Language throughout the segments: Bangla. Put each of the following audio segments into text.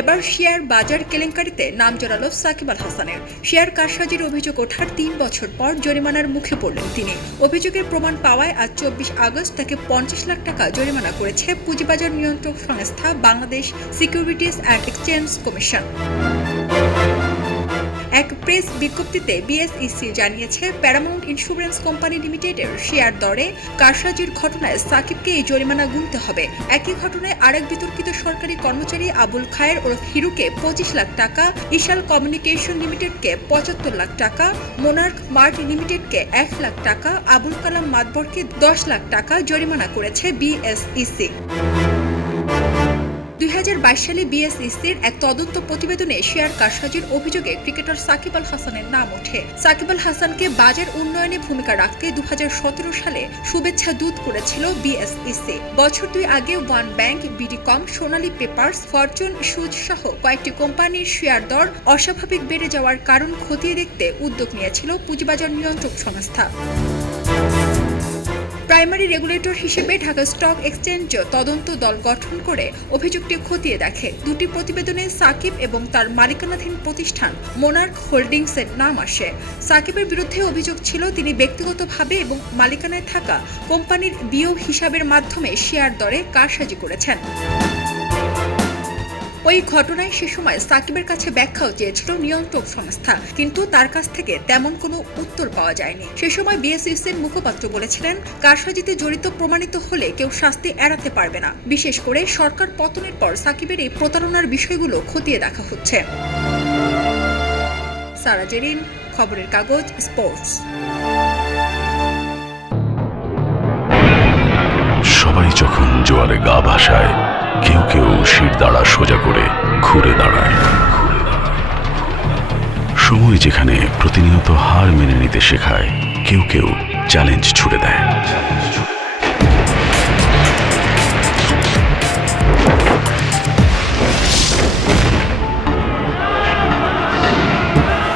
এবার শেয়ার বাজার কেলেঙ্কারিতে নাম জড়ালো সাকিব আল হাসানের। শেয়ার কারসাজির অভিযোগ ওঠার ৩ বছর পর জরিমানার মুখে পড়লেন তিনি। অভিযোগের প্রমাণ পাওয়ায় আজ ২৪ আগস্ট তাকে ৫০ লাখ টাকা জরিমানা করেছে পুঁজিবাজার নিয়ন্ত্রক সংস্থা Bangladesh securities and exchange commission. এক প্রেস বিজ্ঞপ্তিতে বিএসইসি জানিয়েছে, প্যারামাউন্ট ইন্স্যুরেন্স কোম্পানি লিমিটেডের শেয়ার দরে কারসাজির ঘটনায় সাকিবকে এই জরিমানা গুনতে হবে। একই ঘটনায় আরেক বিতর্কিত সরকারি কর্মচারী আবুল খায়ের ওরফ হিরুকে ২৫ লাখ টাকা, ইশাল কমিউনিকেশন লিমিটেডকে ৭৫ লাখ টাকা, মোনার্ক মার্ট লিমিটেডকে ১ লাখ টাকা, আবুল কালাম মাদবরকে ১০ লাখ টাকা জরিমানা করেছে বিএসইসি। ২০২২ সালে বিএসইসির এক তদন্ত প্রতিবেদনে শেয়ার কারসাজির অভিযোগে ক্রিকেটার সাকিব আল হাসানের নাম ওঠে। সাকিব আল হাসানকে বাজার উন্নয়নে ভূমিকা রাখতে ২০১৭ সালে শুভেচ্ছা দূত করেছিল বিএসইসি। বছর ২ আগে ওয়ান ব্যাংক, বিডিকম, সোনালী পেপারস, ফরচুন সুজ সহ কয়েকটি কোম্পানির শেয়ার দর অস্বাভাবিক বেড়ে যাওয়ার কারণ খতিয়ে দেখতে উদ্যোগ নিয়েছিল পুঁজিবাজার নিয়ন্ত্রক সংস্থা। প্রাইমারি রেগুলেটর হিসেবে ঢাকা স্টক এক্সচেঞ্জ তদন্ত দল গঠন করে অভিযোগটি খতিয়ে দেখে। দুটি প্রতিবেদনে সাকিব এবং তার মালিকানাধীন প্রতিষ্ঠান মোনার্ক হোল্ডিংসের নাম আসে। সাকিবের বিরুদ্ধে অভিযোগ ছিল তিনি ব্যক্তিগতভাবে এবং মালিকানায় থাকা কোম্পানির বিও হিসাবের মাধ্যমে শেয়ার দরে কারসাজি করেছেন। ওই ঘটনায় সে সময় সাকিবের কাছে ব্যাখ্যাও চেয়েছিল নিয়ন্ত্রক সংস্থা, কিন্তু তার কাছ থেকে তেমন কোনো উত্তর পাওয়া যায়নি। সে সময় বিএসইসির মুখপাত্র বলেছিলেন, কারসাজিতে জড়িত প্রমাণিত হলে কেউ শাস্তি এড়াতে পারবে না। বিশেষ করে সরকার পতনের পর সাকিবের এই প্রতারণার বিষয়গুলো খতিয়ে দেখা হচ্ছে। সারা জেরিন, খবরের কাগজ, স্পোর্টস। সবাই যখন জোয়ারে গা ভাসায়, কেউ কেউ শিরদাঁড়া সোজা করে ঘুরে দাঁড়ায়। সময় যেখানে প্রতিনিয়ত হার মেনে নিতে শেখায়, কেউ কেউ চ্যালেঞ্জ ছুড়ে দেয়।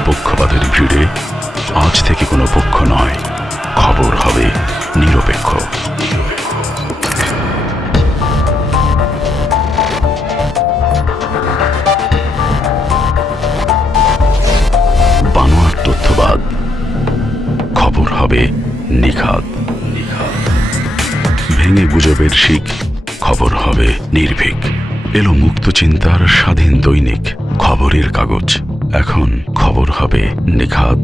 পক্ষপাতের ভিড়ে আজ থেকে কোনো পক্ষ নয়, খবর হবে নিরপেক্ষ। তথ্যবাদ, খবর হবে নিখাত। ভেঙে গুজবের শিক, খবর হবে নির্ভীক। এলো মুক্ত চিন্তার স্বাধীন দৈনিক খবরের কাগজ। এখন খবর হবে নিখাত,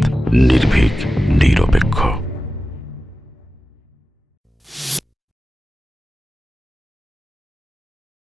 নির্ভীক, নিরপেক্ষ।